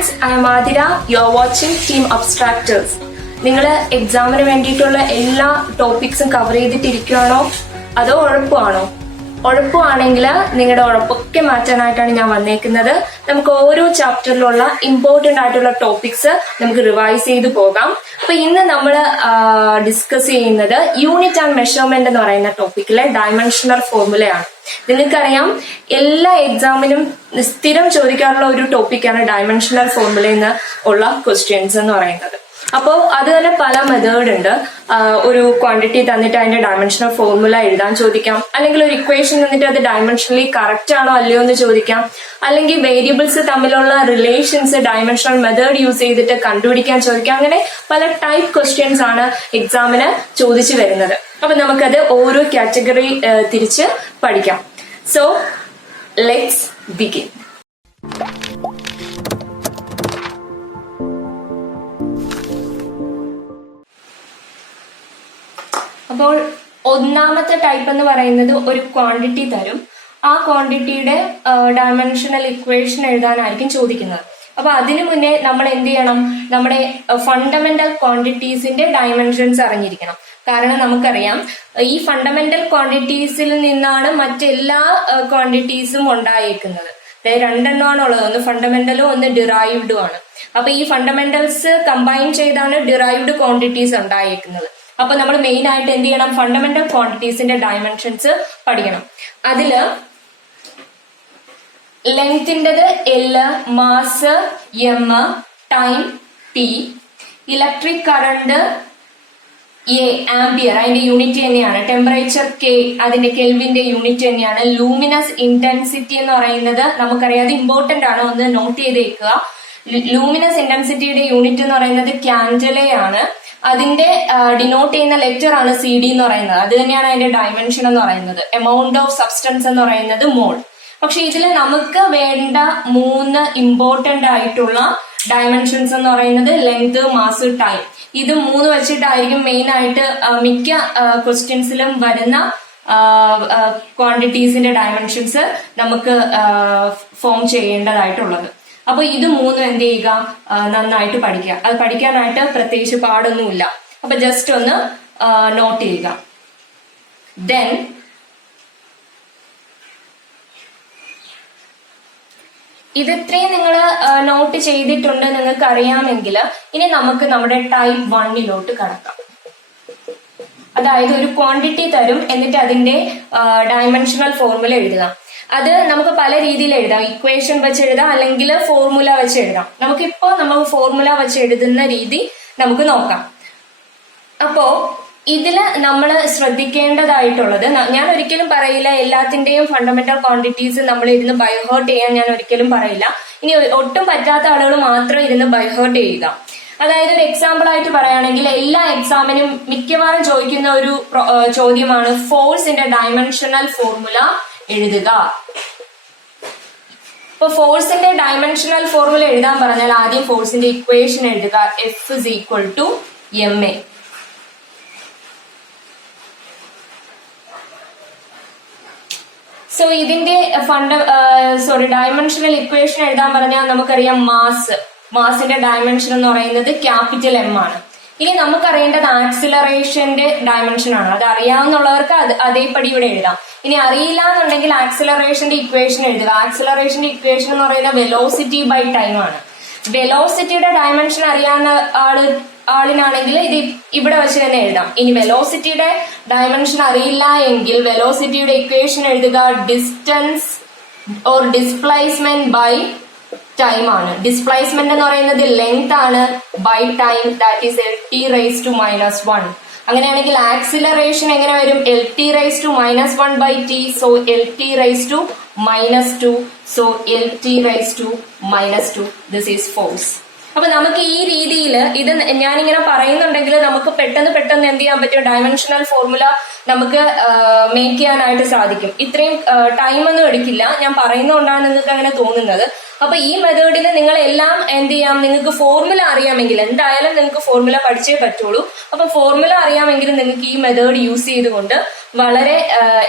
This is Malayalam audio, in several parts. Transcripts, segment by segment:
Friends, I am Athira. You are watching team Abstractors. നിങ്ങൾ എക്സാമിന് വേണ്ടിയിട്ടുള്ള എല്ലാ ടോപ്പിക്സും കവർ ചെയ്തിട്ടിരിക്കുകയാണോ അതോ ഉഴപ്പാണോ? ഉഴപ്പാണെങ്കിൽ നിങ്ങളുടെ ഉഴപ്പൊക്കെ മാറ്റാനായിട്ടാണ് ഞാൻ വന്നേക്കുന്നത്. നമുക്ക് ഓരോ ചാപ്റ്ററിലുള്ള ഇമ്പോർട്ടന്റ് ആയിട്ടുള്ള ടോപ്പിക്സ് നമുക്ക് റിവൈസ് ചെയ്ത് പോകാം. അപ്പൊ ഇന്ന് നമ്മൾ ഡിസ്കസ് ചെയ്യുന്നത് യൂണിറ്റ് ആൻഡ് മെഷർമെന്റ് എന്ന് പറയുന്ന ടോപ്പിക്കിലെ ഡയമെൻഷണൽ ഫോർമുലയാണ്. നിങ്ങൾക്കറിയാം, എല്ലാ എക്സാമിനും സ്ഥിരം ചോദിക്കാറുള്ള ഒരു ടോപ്പിക്കാണ് ഡയമെൻഷണൽ ഫോർമുല എന്ന് ഉള്ള ക്വസ്റ്റ്യൻസ് എന്ന് പറയുന്നത്. അപ്പോൾ അത് തന്നെ പല മെത്തേഡ് ഉണ്ട്. ഒരു ക്വാണ്ടിറ്റി തന്നിട്ട് അതിന്റെ ഡയമെൻഷണൽ ഫോർമുല എഴുതാൻ ചോദിക്കാം, അല്ലെങ്കിൽ ഒരു ഇക്വേഷൻ തന്നിട്ട് അത് ഡയമെൻഷനലി കറക്റ്റ് ആണോ അല്ലയോ എന്ന് ചോദിക്കാം, അല്ലെങ്കിൽ വേരിയബിൾസ് തമ്മിലുള്ള റിലേഷൻസ് ഡയമെൻഷണൽ മെത്തേഡ് യൂസ് ചെയ്തിട്ട് കണ്ടുപിടിക്കാൻ ചോദിക്കാം. അങ്ങനെ പല ടൈപ്പ് ക്വസ്റ്റ്യൻസ് ആണ് എക്സാമിന് ചോദിച്ചു വരുന്നത്. അപ്പൊ നമുക്കത് ഓരോ കാറ്റഗറി തിരിച്ച് പഠിക്കാം. So let's begin. അപ്പോൾ ഒന്നാമത്തെ ടൈപ്പ് എന്ന് പറയുന്നത് ഒരു ക്വാണ്ടിറ്റി തരും. ആ ക്വാണ്ടിറ്റിയുടെ ഡയമെൻഷണൽ ഇക്വേഷൻ എഴുതാനായിരിക്കും ചോദിക്കുന്നത്. അപ്പൊ അതിനു മുന്നേ നമ്മൾ എന്ത് ചെയ്യണം? നമ്മുടെ ഫണ്ടമെന്റൽ ക്വാണ്ടിറ്റീസിന്റെ ഡയമെൻഷൻസ് അറിഞ്ഞിരിക്കണം. കാരണം നമുക്കറിയാം, ഈ ഫണ്ടമെന്റൽ ക്വാണ്ടിറ്റീസിൽ നിന്നാണ് മറ്റെല്ലാ ക്വാണ്ടിറ്റീസും ഉണ്ടായേക്കുന്നത്. രണ്ടെണ്ണമാണ് ഉള്ളത്, ഒന്ന് ഫണ്ടമെന്റലും ഒന്ന് ഡിറൈവ്ഡും ആണ്. അപ്പൊ ഈ ഫണ്ടമെന്റൽസ് കമ്പൈൻ ചെയ്താണ് ഡിറൈവ്ഡ് ക്വാണ്ടിറ്റീസ് ഉണ്ടായേക്കുന്നത്. അപ്പൊ നമ്മൾ മെയിൻ ആയിട്ട് എന്ത് ചെയ്യണം? ഫണ്ടമെന്റൽ ക്വാണ്ടിറ്റീസിന്റെ ഡയമെൻഷൻസ് പഠിക്കണം. അതില് ലെങ്തിൻ്റെത് L, mass M, time T, electric current A, ampere അതിന്റെ യൂണിറ്റ് തന്നെയാണ്, ടെമ്പറേച്ചർ K അതിന്റെ കെൽവിന്റെ യൂണിറ്റ് തന്നെയാണ്, ലൂമിനസ് ഇന്റൻസിറ്റി എന്ന് പറയുന്നത് നമുക്കറിയാം, അത് ഇമ്പോർട്ടന്റ് ആണ്, ഒന്ന് നോട്ട് ചെയ്തേക്കുക. ലൂമിനസ് ഇന്റൻസിറ്റിയുടെ യൂണിറ്റ് എന്ന് പറയുന്നത് ക്യാൻഡലയാണ്. അതിന്റെ ഡിനോട്ട് ചെയ്യുന്ന ലെറ്റർ ആണ് CD എന്ന് പറയുന്നത്. അത് തന്നെയാണ് അതിന്റെ ഡയമെൻഷൻ എന്ന് പറയുന്നത്. എമൗണ്ട് ഓഫ് സബ്സ്റ്റൻസ് എന്ന് പറയുന്നത് മോൾ. പക്ഷെ ഇതിൽ നമുക്ക് വേണ്ട 3 ഇമ്പോർട്ടന്റ് ആയിട്ടുള്ള ഡയമെൻഷൻസ് എന്ന് പറയുന്നത് ലെങ്ത്, മാസ്, ടൈം. ഇത് 3 വെച്ചിട്ടായിരിക്കും മെയിൻ ആയിട്ട് മിക്ക ക്വസ്റ്റ്യൻസിലും വരുന്ന ക്വാണ്ടിറ്റീസിന്റെ ഡയമെൻഷൻസ് നമുക്ക് ഫോം ചെയ്യേണ്ടതായിട്ടുള്ളത്. അപ്പൊ ഇത് 3 എന്ത് ചെയ്യുക? നന്നായിട്ട് പഠിക്കുക. അത് പഠിക്കാനായിട്ട് പ്രത്യേകിച്ച് പാടൊന്നുമില്ല. അപ്പൊ ജസ്റ്റ് ഒന്ന് നോട്ട് ചെയ്യുക. ദെൻ ഇതിത്രയും നിങ്ങൾ നോട്ട് ചെയ്തിട്ടുണ്ട് നിങ്ങൾക്ക് അറിയാമെങ്കിൽ ഇനി നമുക്ക് നമ്മുടെ ടൈപ്പ് 1 കടക്കാം. അതായത് ഒരു ക്വാണ്ടിറ്റി തരും, എന്നിട്ട് അതിന്റെ ഡയമെൻഷണൽ ഫോർമുല എഴുതുക. അത് നമുക്ക് പല രീതിയിൽ എഴുതാം. ഇക്വേഷൻ വെച്ച് എഴുതാം, അല്ലെങ്കിൽ ഫോർമുല വെച്ച് എഴുതാം. നമുക്കിപ്പോ നമുക്ക് ഫോർമുല വെച്ച് എഴുതുന്ന രീതി നമുക്ക് നോക്കാം. അപ്പോ ഇതില് നമ്മൾ ശ്രദ്ധിക്കേണ്ടതായിട്ടുള്ളത്, ഞാൻ ഒരിക്കലും പറയില്ല എല്ലാത്തിന്റെയും ഫണ്ടമെന്റൽ ക്വാണ്ടിറ്റീസ് നമ്മൾ ഇരുന്ന് ബൈഹേർട്ട് ചെയ്യാൻ ഞാൻ ഒരിക്കലും പറയില്ല. ഇനി ഒട്ടും പറ്റാത്ത ആളുകൾ മാത്രം ഇരുന്ന് ബൈഹേർട്ട് ചെയ്യുക. അതായത് ഒരു എക്സാമ്പിൾ ആയിട്ട് പറയുകയാണെങ്കിൽ, എല്ലാ എക്സാമിനും മിക്കവാറും ചോദിക്കുന്ന ഒരു ചോദ്യമാണ് ഫോഴ്സിന്റെ ഡയമെൻഷണൽ ഫോർമുല എഴുതുക. ഇപ്പൊ ഫോഴ്സിന്റെ ഡയമെൻഷണൽ ഫോർമുല എഴുതാൻ പറഞ്ഞാൽ ആദ്യം ഫോഴ്സിന്റെ ഇക്വേഷൻ എഴുതുക. F = ma. സോ ഇതിന്റെ ഡയമെൻഷണൽ ഇക്വേഷൻ എഴുതാൻ പറഞ്ഞാൽ നമുക്കറിയാം, മാസിന്റെ ഡയമെൻഷൻ എന്ന് പറയുന്നത് ക്യാപിറ്റൽ M ആണ്. ഇനി നമുക്കറിയേണ്ടത് ആക്സിലറേഷന്റെ ഡയമെൻഷൻ ആണ്. അത് അറിയാവുന്നവർക്ക് അതേപടി ഇവിടെ എഴുതാം. ഇനി അറിയില്ല എന്നുണ്ടെങ്കിൽ ആക്സിലറേഷന്റെ ഇക്വേഷൻ എഴുതുക. ആക്സിലറേഷന്റെ ഇക്വേഷൻ എന്ന് പറയുന്നത് വെലോസിറ്റി ബൈ ടൈം ആണ്. വെലോസിറ്റിയുടെ ഡയമെൻഷൻ അറിയാവുന്ന ആളിനാണെങ്കിൽ ഇത് ഇവിടെ വെച്ച് തന്നെ എഴുതാം. ഇനി വെലോസിറ്റിയുടെ ഡയമെൻഷൻ അറിയില്ല എങ്കിൽ വെലോസിറ്റിയുടെ ഇക്വേഷൻ എഴുതുക. Distance or displacement by time ആണ്. ഡിസ്പ്ലേസ്മെന്റ് എന്ന് പറയുന്നത് ലെങ്ത് ആണ്, by time, that is LT⁻⁻1. അങ്ങനെയാണെങ്കിൽ ആക്സിലറേഷൻ എങ്ങനെ വരും? LT⁻⁻1/t. So LT⁻⁻2. So LT⁻⁻2. This is force. അപ്പൊ നമുക്ക് ഈ രീതിയിൽ ഇത് ഞാനിങ്ങനെ പറയുന്നുണ്ടെങ്കിൽ നമുക്ക് പെട്ടെന്ന് എന്ത് ചെയ്യാൻ പറ്റും? ഡയമെൻഷണൽ ഫോർമുല നമുക്ക് മേക്ക് ചെയ്യാനായിട്ട് സാധിക്കും. ഇത്രയും ടൈമൊന്നും എടുക്കില്ല. ഞാൻ പറയുന്നതുകൊണ്ടാണ് നിങ്ങൾക്ക് അങ്ങനെ തോന്നുന്നത്. അപ്പൊ ഈ മെത്തേഡിൽ നിങ്ങൾ എല്ലാം എന്ത് ചെയ്യാം? നിങ്ങൾക്ക് ഫോർമുല അറിയാമെങ്കിൽ, എന്തായാലും നിങ്ങൾക്ക് ഫോർമുല പഠിച്ചേ പറ്റുള്ളൂ. അപ്പൊ ഫോർമുല അറിയാമെങ്കിൽ നിങ്ങൾക്ക് ഈ മെത്തേഡ് യൂസ് ചെയ്തുകൊണ്ട് വളരെ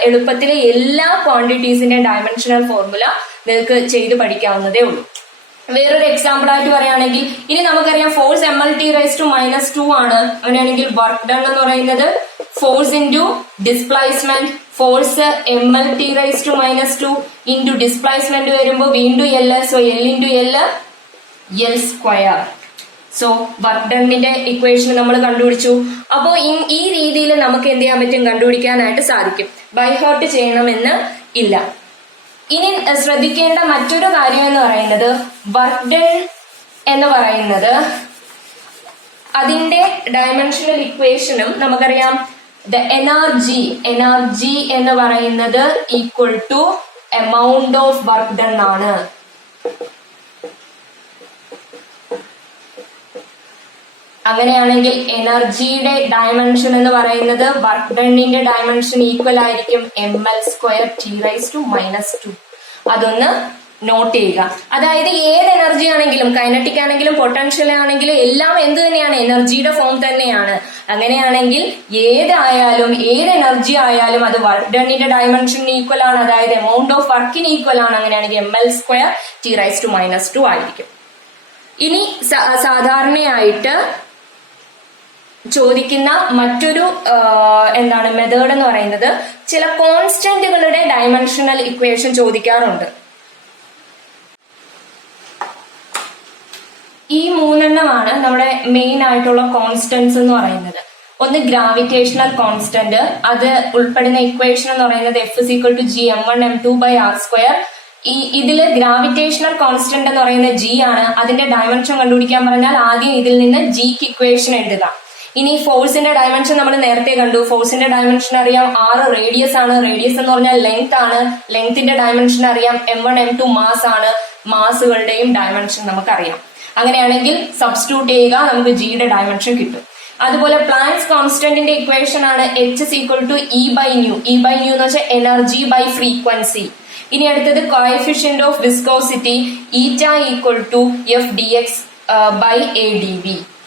എളുപ്പത്തിൽ എല്ലാ ക്വാണ്ടിറ്റീസിന്റെ ഡയമെൻഷണൽ ഫോർമുല നിങ്ങൾക്ക് ചെയ്ത് പഠിക്കാവുന്നതേ ഉള്ളൂ. വേറൊരു എക്സാമ്പിൾ ആയിട്ട് പറയുകയാണെങ്കിൽ ഇനി നമുക്കറിയാം ഫോഴ്സ് MLT⁻²- ആണ്. അങ്ങനെയാണെങ്കിൽ വർക്ക് ഡൺ എന്ന് പറയുന്നത് force into displacement, force MLT⁻² into displacement വരുമ്പോൾ വീണ്ടും L, so L into L square. So work ഡണ്ണിന്റെ ഇക്വേഷൻ നമ്മൾ കണ്ടുപിടിച്ചു. അപ്പോൾ ഈ രീതിയിൽ നമുക്ക് എന്ത് ചെയ്യാൻ പറ്റും, കണ്ടുപിടിക്കാനായിട്ട് സാധിക്കും. ബൈ ഹാർട്ട് ചെയ്യണമെന്ന് ഇല്ല. ഇനി ശ്രദ്ധിക്കേണ്ട മറ്റൊരു കാര്യം എന്ന് പറയുന്നത് വർക്ക് ഡൺ എന്ന് പറയുന്നത് അതിന്റെ ഡയമെൻഷണൽ ഇക്വേഷനും നമുക്കറിയാം. ദ എനർജി എന്ന് പറയുന്നത് equal to amount of work done ആണ്. അങ്ങനെയാണെങ്കിൽ എനർജിയുടെ ഡയമെൻഷൻ എന്ന് പറയുന്നത് വർക്ക് ഡണ്ണിന്റെ ഡയമെൻഷൻ ഈക്വൽ ആയിരിക്കും ML²T⁻². അതൊന്ന് നോട്ട് ചെയ്യുക. അതായത് ഏത് എനർജി ആണെങ്കിലും, കൈനറ്റിക് ആണെങ്കിലും പൊട്ടൻഷ്യൽ ആണെങ്കിലും എല്ലാം എന്ത് തന്നെയാണ്, എനർജിയുടെ ഫോം തന്നെയാണ്. അങ്ങനെയാണെങ്കിൽ ഏത് എനർജി ആയാലും അത് വർക്ക് ഡണ്ണിന്റെ ഡയമെൻഷന് ഈക്വൽ ആണ്, അതായത് എമൗണ്ട് ഓഫ് വർക്കിന് ഈക്വൽ ആണ്. അങ്ങനെയാണെങ്കിൽ ML²T⁻² ആയിരിക്കും. ഇനി സാധാരണയായിട്ട് ചോദിക്കുന്ന മറ്റൊരു മെത്തേഡ് എന്ന് പറയുന്നത് ചില കോൺസ്റ്റന്റുകളുടെ ഡയമെൻഷണൽ ഇക്വേഷൻ ചോദിക്കാറുണ്ട്. ഈ 3 നമ്മുടെ മെയിൻ ആയിട്ടുള്ള കോൺസ്റ്റന്റ്സ് എന്ന് പറയുന്നത്. ഒന്ന് ഗ്രാവിറ്റേഷണൽ കോൺസ്റ്റന്റ്, അത് ഉൾപ്പെടുന്ന ഇക്വേഷൻ എന്ന് പറയുന്നത് F=G(m1m2/r²). ഇതില് ഗ്രാവിറ്റേഷണൽ കോൺസ്റ്റന്റ് എന്ന് പറയുന്നത് G ആണ്. അതിന്റെ ഡയമെൻഷൻ കണ്ടുപിടിക്കാൻ പറഞ്ഞാൽ ആദ്യം ഇതിൽ നിന്ന് Gക്ക് ഇക്വേഷൻ എഴുതുക. ഇനി ഫോഴ്സിന്റെ ഡയമെൻഷൻ നമ്മൾ നേരത്തെ കണ്ടു. ഫോഴ്സിന്റെ ഡയമെൻഷൻ അറിയാം, R റേഡിയസ് ആണ്. റേഡിയസ് എന്ന് പറഞ്ഞാൽ ലെങ്ത് ആണ്. ലെങ്ത്തിന്റെ ഡയമെൻഷൻ അറിയാം, M1 M2 മാസ് ആണ്. മാസുകളുടെയും ഡയമെൻഷൻ നമുക്കറിയാം. അങ്ങനെയാണെങ്കിൽ സബ്സ്റ്റിറ്റ്യൂട്ട് ചെയ്യുക, നമുക്ക് ജിയുടെ ഡയമെൻഷൻ കിട്ടും. അതുപോലെ പ്ലാങ്ക്സ് കോൺസ്റ്റന്റിന്റെ ഇക്വേഷൻ ആണ് H=E/ν. E/ν എന്ന് വെച്ചാൽ എനർജി ബൈ ഫ്രീക്വൻസി. ഇനി അടുത്തത് കോഎഫിഷ്യന്റ് ഓഫ് വിസ്കോസിറ്റി η=F/dx/AdV.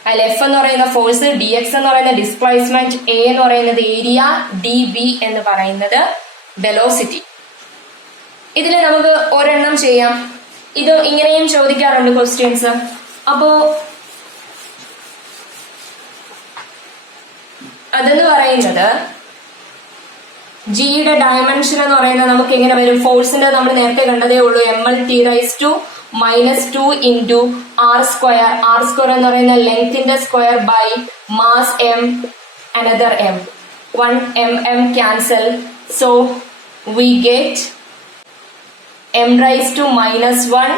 അതിൽ F എന്ന് പറയുന്ന ഫോഴ്സ്, dx എന്ന് പറയുന്ന ഡിസ്പ്ലേസ്മെന്റ്, A എന്ന് പറയുന്നത് ഏരിയ, dV എന്ന് പറയുന്നത് വെലോസിറ്റി. ഇതിൽ നമുക്ക് ഒരെണ്ണം ചെയ്യാം. ഇത് ഇങ്ങനെയും ചോദിക്കാറുണ്ട് ക്വസ്റ്റ്യൻസ്. അപ്പോ അതെന്ന് പറയുന്നത് ജിയുടെ ഡയമെൻഷൻ എന്ന് പറയുന്നത് നമുക്ക് എങ്ങനെ വരും, ഫോഴ്സിന്റെ നമ്മൾ നേരത്തെ കണ്ടതേ ഉള്ളൂ, ML⁻² ഇൻറ്റു R². R² എന്ന് പറയുന്ന ലെങ്ത്തിന്റെ square by mass M, another M. 1 mm cancel, so we get m⁻⁻1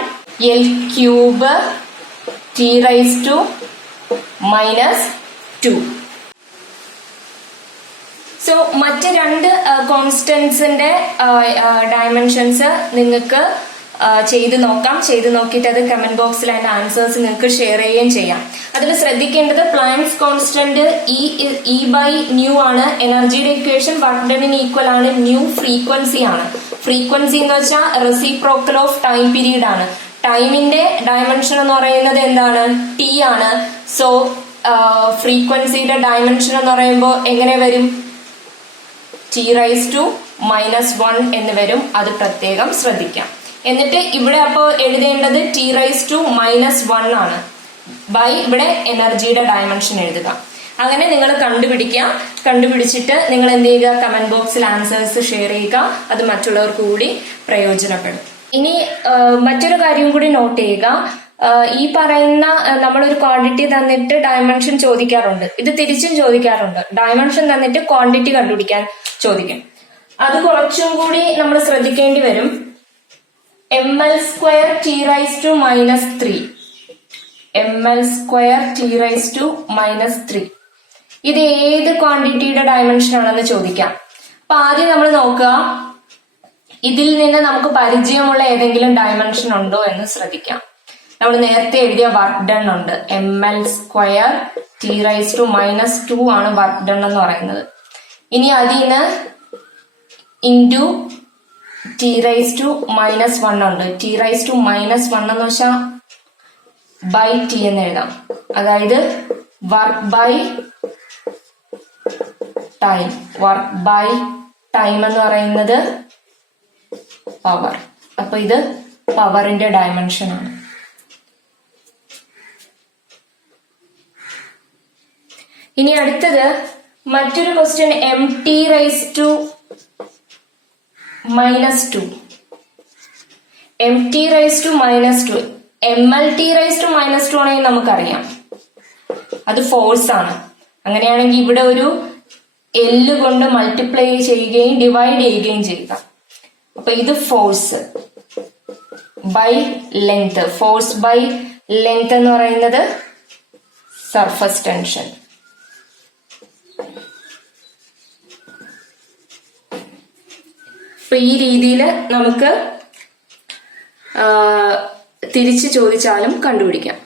L³ T⁻². So മറ്റ് 2 കോൺസ്റ്റന്റ്സിന്റെ ഡയമെൻഷൻസ് നിങ്ങൾക്ക് ചെയ്ത് നോക്കാം. ചെയ്ത് നോക്കിയിട്ട് അത് കമന്റ് ബോക്സിൽ അതിന്റെ ആൻസേഴ്സ് നിങ്ങൾക്ക് ഷെയർ ചെയ്യുകയും ചെയ്യാം. അതിൽ ശ്രദ്ധിക്കേണ്ടത് പ്ലാങ്ക്സ് കോൺസ്റ്റന്റ് E/ν ആണ്. എനർജിയുടെ ഇക്വേഷൻ വർക്ക് ഡണ്ണിന് ഈക്വൽ ആണ്. ന്യൂ ഫ്രീക്വൻസി ആണ്. ഫ്രീക്വൻസി എന്ന് വെച്ചാൽ റെസിപ്രോക്കൽ ഓഫ് ടൈം പീരീഡ് ആണ്. ടൈമിന്റെ ഡയമെൻഷൻ എന്ന് പറയുന്നത് എന്താണ്, T ആണ്. സോ ഫ്രീക്വൻസിയുടെ ഡയമെൻഷൻ എന്ന് പറയുമ്പോൾ എങ്ങനെ വരും, T⁻⁻1 എന്ന് വരും. അത് പ്രത്യേകം ശ്രദ്ധിക്കാം. എന്നിട്ട് ഇവിടെ അപ്പോൾ എഴുതേണ്ടത് T⁻⁻1 ആണ്. ബൈ ഇവിടെ എനർജിയുടെ ഡയമെൻഷൻ എഴുതുക. അങ്ങനെ നിങ്ങൾ കണ്ടുപിടിച്ചിട്ട് നിങ്ങൾ എന്ത് ചെയ്യുക, കമന്റ് ബോക്സിൽ ആൻസേഴ്സ് ഷെയർ ചെയ്യുക. അത് മറ്റുള്ളവർക്ക് കൂടി പ്രയോജനപ്പെടും. ഇനി മറ്റൊരു കാര്യം കൂടി നോട്ട് ചെയ്യുക. ഈ പറയുന്ന നമ്മളൊരു ക്വാണ്ടിറ്റി തന്നിട്ട് ഡയമെൻഷൻ ചോദിക്കാറുണ്ട്. ഇത് തിരിച്ചും ചോദിക്കാറുണ്ട്. ഡയമെൻഷൻ തന്നിട്ട് ക്വാണ്ടിറ്റി കണ്ടുപിടിക്കാൻ ചോദിക്കും. അത് കുറച്ചും കൂടി നമ്മൾ ശ്രദ്ധിക്കേണ്ടി വരും. ML²T⁻3. ML²T⁻3 ഇത് ഏത് ക്വാണ്ടിറ്റിയുടെ ഡയമെൻഷൻ ആണെന്ന് ചോദിക്കാം. അപ്പൊ ആദ്യം നമ്മൾ നോക്കുക, ഇതിൽ നിന്ന് നമുക്ക് പരിചയമുള്ള ഏതെങ്കിലും ഡയമെൻഷൻ ഉണ്ടോ എന്ന് ശ്രദ്ധിക്കാം. നമ്മൾ നേരത്തെ എഴുതിയ വർക്ക് ഡൺ ഉണ്ട്. ML²T⁻² ആണ് വർക്ക് ഡൺ എന്ന് പറയുന്നത്. ഇനി അതിന് ഇൻറ്റു T⁻⁻1 ഉണ്ട്. T⁻⁻1 എന്ന് വെച്ചാൽ ബൈ T എന്ന് എഴുതാം. അതായത് work by time. Work by time എന്ന് പറയുന്നത് പവർ. അപ്പൊ ഇത് പവറിന്റെ ഡയമെൻഷൻ ആണ്. ഇനി അടുത്തത് മറ്റൊരു question MT raised to -2. MT raised to -2. MLT raised to -2 ആണെങ്കിൽ നമുക്കറിയാം അത് ഫോഴ്സ് ആണ്. അങ്ങനെയാണെങ്കിൽ ഇവിടെ ഒരു L കൊണ്ട് മൾട്ടിപ്ലൈ ചെയ്യുകയും ഡിവൈഡ് ചെയ്യുകയും ചെയ്യുക. അപ്പൊ ഇത് force by length. Force by length എന്ന് പറയുന്നത് സർഫസ് ടെൻഷൻ. അപ്പൊ ഈ രീതിയിൽ നമുക്ക് തിരിച്ചു ചോദിച്ചാലും കണ്ടുപിടിക്കാം.